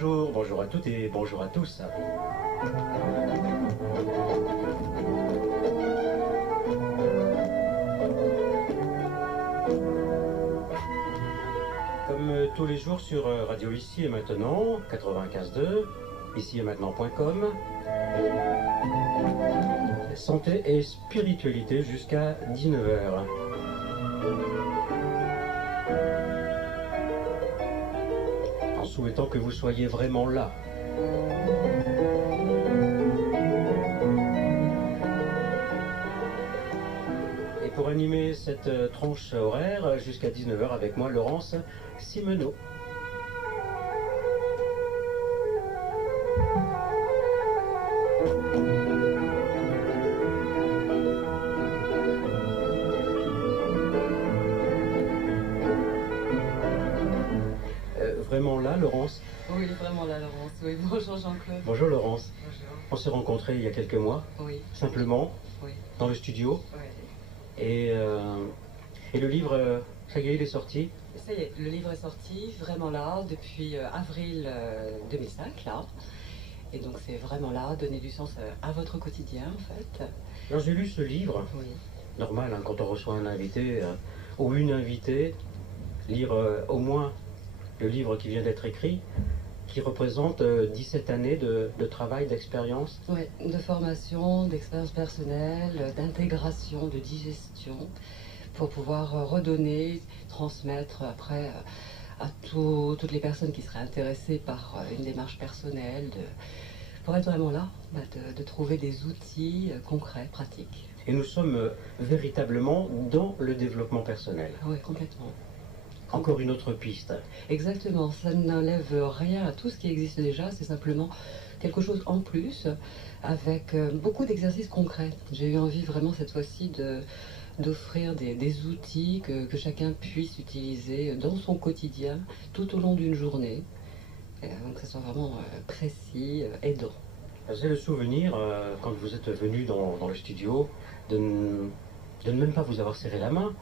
bonjour, bonjour à toutes et bonjour à tous. Comme tous les jours sur Radio Ici et Maintenant, 95.2, ici et maintenant.com, santé et spiritualité jusqu'à 19h. En souhaitant que vous soyez vraiment là. Et pour animer cette tranche horaire jusqu'à 19h avec moi, Laurence Simeneau. Vraiment là, Laurence? Oui, vraiment là, Laurence. Oui, bonjour Jean-Claude. Bonjour Laurence. Bonjour. On s'est rencontrés il y a quelques mois, Oui. simplement, Oui. dans le studio. Oui. Et le livre, ça y est, il est sorti. Ça y est, le livre est sorti, vraiment là, depuis avril 2005, là. Et donc c'est vraiment là, donner du sens à votre quotidien, en fait. Alors j'ai lu ce livre, Oui. normal, hein, quand on reçoit un invité ou une invitée, lire au moins le livre qui vient d'être écrit, qui représente 17 années de travail, d'expérience. Oui, de formation, d'expérience personnelle, d'intégration, de digestion, pour pouvoir redonner, transmettre après à toutes les personnes qui seraient intéressées par une démarche personnelle, pour être vraiment là, de trouver des outils concrets, pratiques. Et nous sommes véritablement dans le développement personnel. Oui, complètement. Encore une autre piste. Exactement, ça n'enlève rien à tout ce qui existe déjà, c'est simplement quelque chose en plus, avec beaucoup d'exercices concrets. J'ai eu envie vraiment cette fois-ci d'offrir des outils que chacun puisse utiliser dans son quotidien, tout au long d'une journée, donc que ce soit vraiment précis, aidant. J'ai le souvenir, quand vous êtes venu dans le studio, de ne même pas vous avoir serré la main.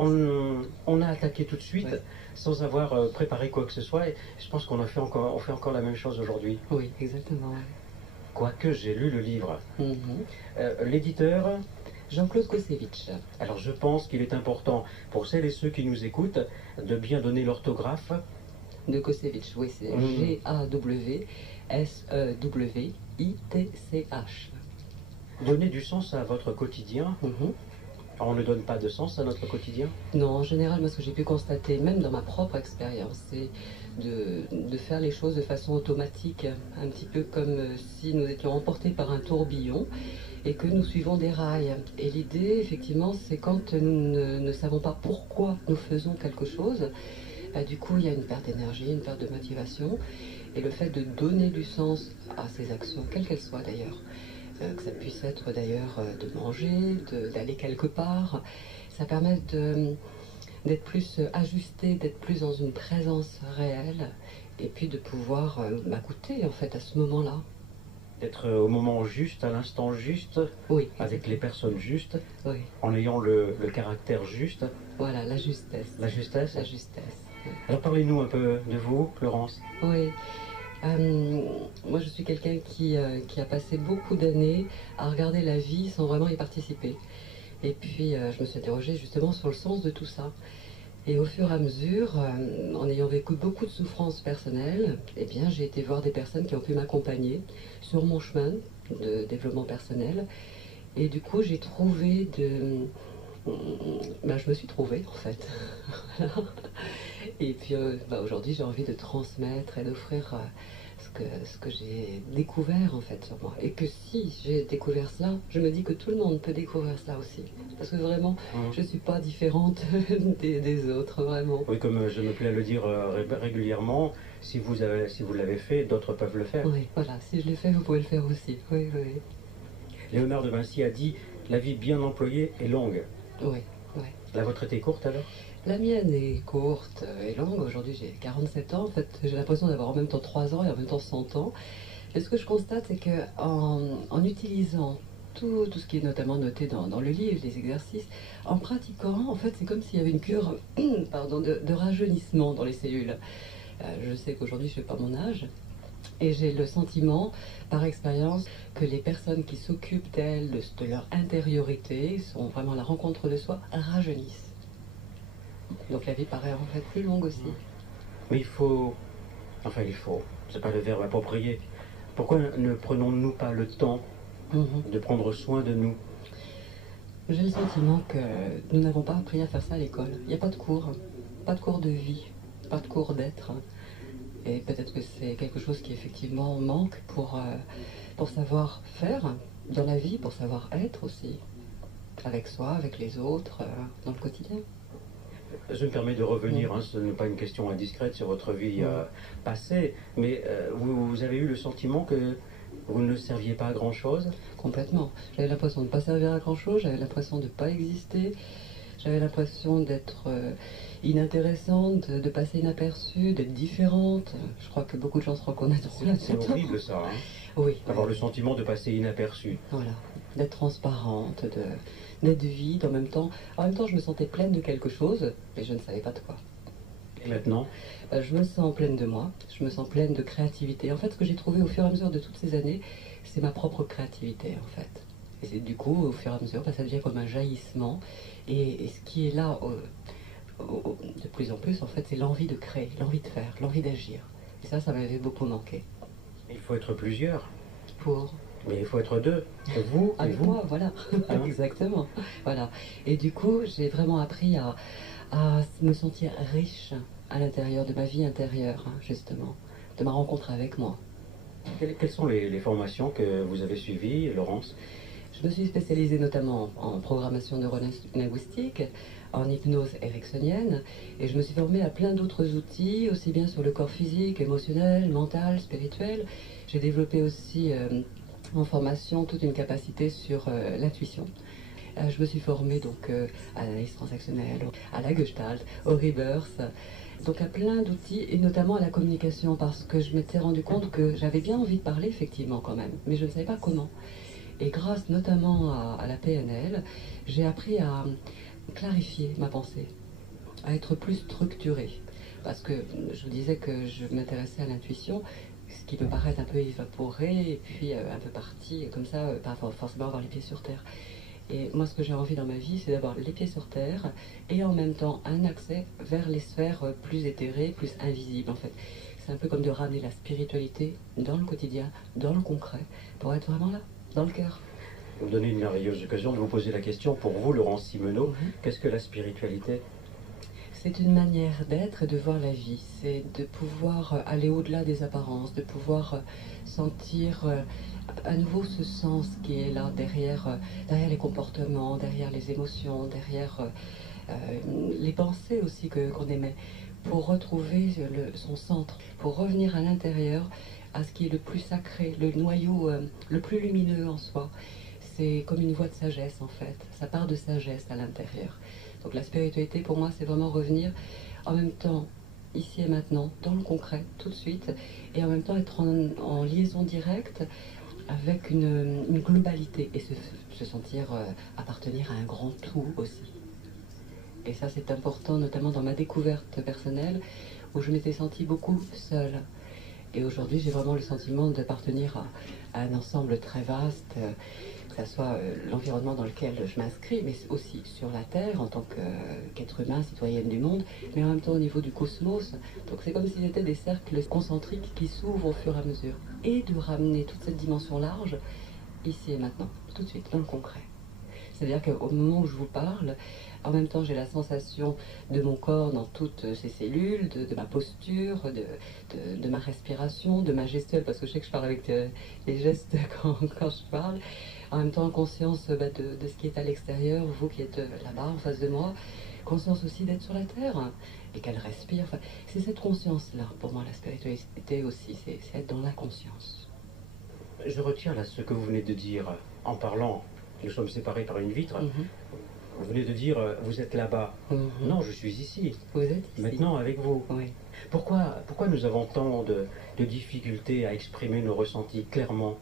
On a attaqué tout de suite, Ouais. sans avoir préparé quoi que ce soit, et je pense qu'on fait encore la même chose aujourd'hui. Oui, exactement. Quoique j'ai lu le livre. Mhm. L'éditeur, Jean-Claude Kosevich. alors je pense qu'il est important pour celles et ceux qui nous écoutent de bien donner l'orthographe. De Kosevich, oui, c'est G-A-W-S-E-W-I-T-C-H. Donner du sens à votre quotidien. Mhm. On ne donne pas de sens à notre quotidien. Non, en général, moi, ce que j'ai pu constater, même dans ma propre expérience, c'est de faire les choses de façon automatique, un petit peu comme si nous étions emportés par un tourbillon et que nous suivons des rails. Et l'idée, effectivement, c'est quand nous ne savons pas pourquoi nous faisons quelque chose, du coup, il y a une perte d'énergie, une perte de motivation, et le fait de donner du sens à ces actions, quelles qu'elles soient d'ailleurs, que ça puisse être d'ailleurs de manger, d'aller quelque part. Ça permet d'être plus ajusté, d'être plus dans une présence réelle et puis de pouvoir goûter en fait à ce moment-là. D'être au moment juste, à l'instant juste, Oui. avec les personnes justes, Oui. en ayant le caractère juste. Voilà, la justesse. La justesse. La justesse. Oui. Alors parlez-nous un peu de vous, Laurence. Oui. Moi, je suis quelqu'un qui a passé beaucoup d'années à regarder la vie sans vraiment y participer. Et puis, je me suis interrogée justement sur le sens de tout ça. Et au fur et à mesure, en ayant vécu beaucoup de souffrances personnelles, eh bien, j'ai été voir des personnes qui ont pu m'accompagner sur mon chemin de développement personnel. Et du coup, j'ai trouvé je me suis trouvée, en fait. Voilà. Et puis aujourd'hui, j'ai envie de transmettre et d'offrir ce que j'ai découvert en fait sur moi. Et que si j'ai découvert cela, je me dis que tout le monde peut découvrir cela aussi. Parce que vraiment, je ne suis pas différente des autres, vraiment. Oui, comme je me plais à le dire régulièrement, si vous l'avez fait, d'autres peuvent le faire. Oui, voilà, si je l'ai fait, vous pouvez le faire aussi. Oui, oui. Léonard de Vinci a dit « La vie bien employée est longue ». Oui, oui. La vôtre était courte alors? La mienne est courte et longue. Aujourd'hui, j'ai 47 ans. En fait, j'ai l'impression d'avoir en même temps 3 ans et en même temps 100 ans. Et ce que je constate, c'est qu'en utilisant tout ce qui est notamment noté dans le livre, les exercices, en pratiquant, en fait, c'est comme s'il y avait une cure pardon, de rajeunissement dans les cellules. Je sais qu'aujourd'hui, je ne fais pas mon âge. Et j'ai le sentiment, par expérience, que les personnes qui s'occupent d'elles, de leur intériorité, sont vraiment à la rencontre de soi, rajeunissent. Donc la vie paraît en fait plus longue aussi. Mais il faut, c'est pas le verbe approprié. Pourquoi ne prenons-nous pas le temps de prendre soin de nous? J'ai le sentiment que nous n'avons pas appris à faire ça à l'école. Il n'y a pas de cours de vie, pas de cours d'être. Et peut-être que c'est quelque chose qui effectivement manque pour savoir faire dans la vie, pour savoir être aussi, avec soi, avec les autres, dans le quotidien. Je me permets de revenir, ce n'est pas une question indiscrète sur votre vie passée, mais vous avez eu le sentiment que vous ne serviez pas à grand-chose? Complètement. J'avais l'impression de ne pas servir à grand-chose, j'avais l'impression de ne pas exister, j'avais l'impression d'être inintéressante, de passer inaperçue, d'être différente. Je crois que beaucoup de gens se reconnaîtront là-dedans. C'est horrible ça, hein? Oui. Avoir le sentiment de passer inaperçu. Voilà, d'être transparente, d'être vide en même temps. En même temps, je me sentais pleine de quelque chose, mais je ne savais pas de quoi. Et maintenant? Je me sens pleine de moi, je me sens pleine de créativité. En fait, ce que j'ai trouvé au fur et à mesure de toutes ces années, c'est ma propre créativité, en fait. Et c'est du coup, au fur et à mesure, ça devient comme un jaillissement. Et ce qui est là, de plus en plus, en fait, c'est l'envie de créer, l'envie de faire, l'envie d'agir. Et ça m'avait beaucoup manqué. Il faut être plusieurs. Pour... Mais il faut être deux. Et vous, et avec vous. moi, voilà. Hein? Exactement. Voilà. Et du coup, j'ai vraiment appris à me sentir riche à l'intérieur de ma vie intérieure, hein, justement, de ma rencontre avec moi. Quelles sont les formations que vous avez suivies, Laurence? Je me suis spécialisée notamment en programmation neurolinguistique, en hypnose ericksonienne, et je me suis formée à plein d'autres outils, aussi bien sur le corps physique, émotionnel, mental, spirituel. J'ai développé aussi en formation toute une capacité sur l'intuition. Je me suis formée donc à l'analyse transactionnelle, à la Gestalt, au Rebirth, donc à plein d'outils et notamment à la communication parce que je m'étais rendu compte que j'avais bien envie de parler effectivement quand même, mais je ne savais pas comment. Et grâce notamment à la PNL, j'ai appris à clarifier ma pensée, à être plus structurée. Parce que je vous disais que je m'intéressais à l'intuition, ce qui peut paraître un peu évaporé et puis un peu parti, comme ça, pas forcément avoir les pieds sur terre. Et moi, ce que j'ai envie dans ma vie, c'est d'avoir les pieds sur terre et en même temps un accès vers les sphères plus éthérées, plus invisibles en fait. C'est un peu comme de ramener la spiritualité dans le quotidien, dans le concret, pour être vraiment là, dans le cœur. Vous me donnez une merveilleuse occasion de vous poser la question pour vous, Laurence Simenaud. Qu'est-ce que la spiritualité? C'est une manière d'être et de voir la vie. C'est de pouvoir aller au-delà des apparences, de pouvoir sentir à nouveau ce sens qui est là derrière les comportements, derrière les émotions, derrière les pensées aussi qu'on émet, pour retrouver son centre, pour revenir à l'intérieur, à ce qui est le plus sacré, le noyau le plus lumineux en soi. C'est comme une voie de sagesse en fait, ça part de sagesse à l'intérieur. Donc la spiritualité pour moi c'est vraiment revenir en même temps ici et maintenant, dans le concret, tout de suite, et en même temps être en liaison directe avec une globalité et se sentir appartenir à un grand tout aussi. Et ça c'est important notamment dans ma découverte personnelle où je m'étais sentie beaucoup seule. Et aujourd'hui j'ai vraiment le sentiment d'appartenir à un ensemble très vaste, que ce soit l'environnement dans lequel je m'inscris, mais aussi sur la Terre en tant qu'être humain, citoyenne du monde, mais en même temps au niveau du cosmos. Donc c'est comme s'il y avait des cercles concentriques qui s'ouvrent au fur et à mesure. Et de ramener toute cette dimension large, ici et maintenant, tout de suite, dans le concret. C'est-à-dire qu'au moment où je vous parle, en même temps j'ai la sensation de mon corps dans toutes ses cellules, de ma posture, de ma respiration, de ma gestuelle, parce que je sais que je parle avec les gestes quand je parle. En même temps, conscience de ce qui est à l'extérieur, vous qui êtes là-bas en face de moi, conscience aussi d'être sur la terre et qu'elle respire. Enfin, c'est cette conscience-là, pour moi, la spiritualité aussi, c'est être dans la conscience. Je retiens là ce que vous venez de dire en parlant. Nous sommes séparés par une vitre. Vous venez de dire, vous êtes là-bas. Non, je suis ici. Vous êtes ici. Maintenant avec vous. Oui. Pourquoi nous avons tant de difficultés à exprimer nos ressentis clairement?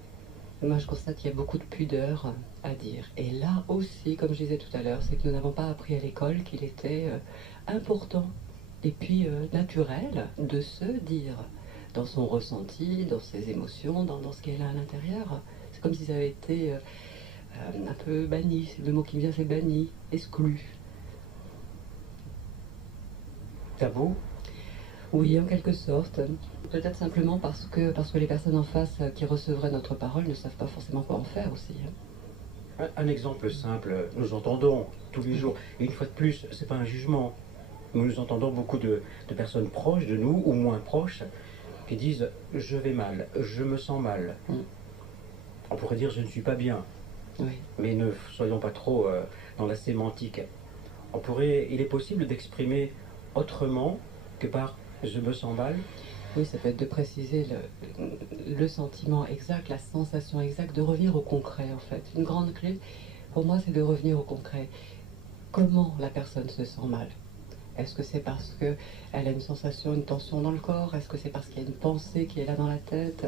Moi, je constate qu'il y a beaucoup de pudeur à dire. Et là aussi, comme je disais tout à l'heure, c'est que nous n'avons pas appris à l'école qu'il était important et puis naturel de se dire dans son ressenti, dans ses émotions, dans ce qu'elle a à l'intérieur. C'est comme si ça avait été un peu banni. Le mot qui me vient, c'est banni, exclu. Tabou? Oui, en quelque sorte. Peut-être simplement parce que les personnes en face qui recevraient notre parole ne savent pas forcément quoi en faire aussi. Un exemple simple, nous entendons tous les jours, et une fois de plus, c'est pas un jugement. Nous entendons beaucoup de personnes proches de nous, ou moins proches, qui disent « je vais mal, je me sens mal ». On pourrait dire « je ne suis pas bien ». Oui. Mais ne soyons pas trop dans la sémantique. Il est possible d'exprimer autrement que par « je me sens mal ». Oui, ça peut être de préciser le sentiment exact, la sensation exacte, de revenir au concret en fait. Une grande clé, pour moi, c'est de revenir au concret. Comment la personne se sent mal? Est-ce que c'est parce qu'elle a une sensation, une tension dans le corps? Est-ce que c'est parce qu'il y a une pensée qui est là dans la tête?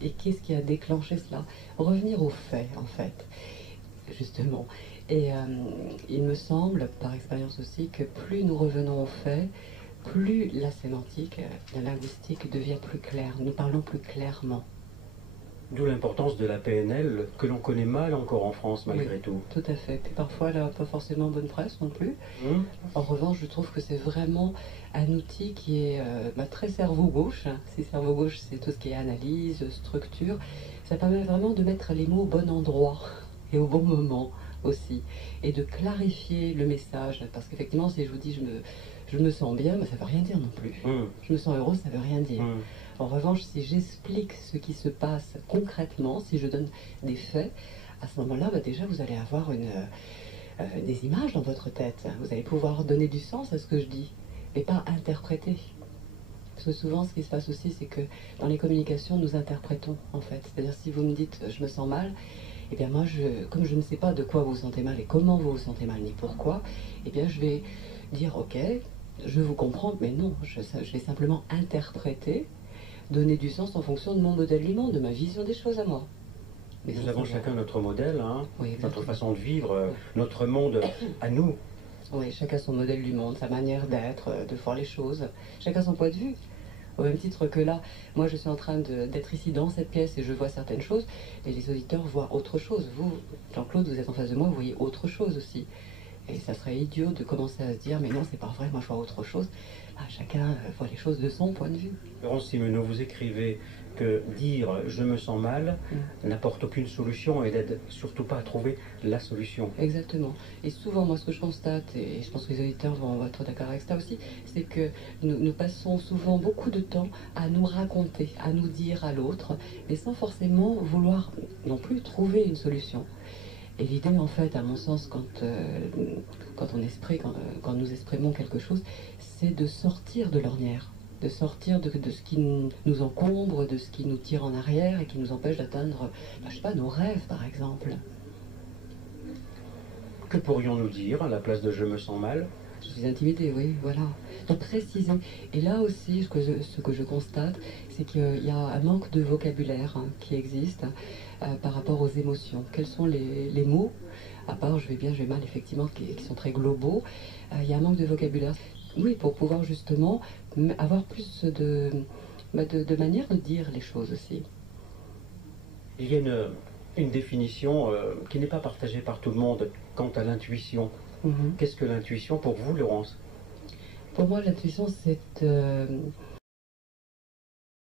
Et qu'est-ce qui a déclenché cela? Revenir aux faits en fait, justement. Et il me semble, par expérience aussi, que plus nous revenons aux faits, plus la sémantique, la linguistique devient plus claire. Nous parlons plus clairement. D'où l'importance de la PNL, que l'on connaît mal encore en France malgré Oui, tout. Tout à fait. Puis parfois, elle n'a pas forcément bonne presse non plus. En revanche, je trouve que c'est vraiment un outil qui est très cerveau gauche. Si cerveau gauche, c'est tout ce qui est analyse, structure. Ça permet vraiment de mettre les mots au bon endroit et au bon moment aussi. Et de clarifier le message. Parce qu'effectivement, si je vous dis je me sens bien, ça ne veut rien dire non plus. Je me sens heureuse, ça ne veut rien dire. En revanche, si j'explique ce qui se passe concrètement, si je donne des faits, à ce moment-là, déjà, vous allez avoir des images dans votre tête. Vous allez pouvoir donner du sens à ce que je dis, et pas interpréter. Parce que souvent, ce qui se passe aussi, c'est que dans les communications, nous interprétons, en fait. C'est-à-dire, si vous me dites « je me sens mal », eh bien moi, comme je ne sais pas de quoi vous vous sentez mal et comment vous vous sentez mal, ni pourquoi, eh bien je vais dire « ok, je vous comprends », mais non, je vais simplement interpréter, donner du sens en fonction de mon modèle du monde, de ma vision des choses à moi. Mais nous avons chacun notre modèle, oui, notre façon de vivre, notre monde à nous. Oui, chacun son modèle du monde, sa manière d'être, de voir les choses, chacun son point de vue. Au même titre que là, moi je suis en train d'être ici dans cette pièce et je vois certaines choses, et les auditeurs voient autre chose. Vous, Jean-Claude, vous êtes en face de moi, vous voyez autre chose aussi. Et ça serait idiot de commencer à se dire, mais non, c'est pas vrai, moi je vois autre chose. Chacun voit les choses de son point de vue. Laurence Simenon, vous écrivez que dire « je me sens mal » n'apporte aucune solution et n'aide surtout pas à trouver la solution. Exactement. Et souvent, moi, ce que je constate, et je pense que les auditeurs vont être d'accord avec ça aussi, c'est que nous passons souvent beaucoup de temps à nous raconter, à nous dire à l'autre, mais sans forcément vouloir non plus trouver une solution. Et l'idée, en fait, à mon sens, quand nous exprimons quelque chose, c'est de sortir de l'ornière, de sortir de ce qui nous encombre, de ce qui nous tire en arrière et qui nous empêche d'atteindre, je sais pas, nos rêves, par exemple. Que pourrions-nous dire à la place de « je me sens mal » ? Je suis intimidée, oui, voilà. Donc préciser. Et là aussi, ce que je constate, c'est qu'il y a un manque de vocabulaire qui existe par rapport aux émotions. Quels sont les mots, à part je vais bien, je vais mal, effectivement, qui sont très globaux. Il y a un manque de vocabulaire. Oui, pour pouvoir justement avoir plus de manière de dire les choses aussi. Il y a une définition qui n'est pas partagée par tout le monde quant à l'intuition. Qu'est-ce que l'intuition pour vous, Laurence ? Pour moi, l'intuition, c'est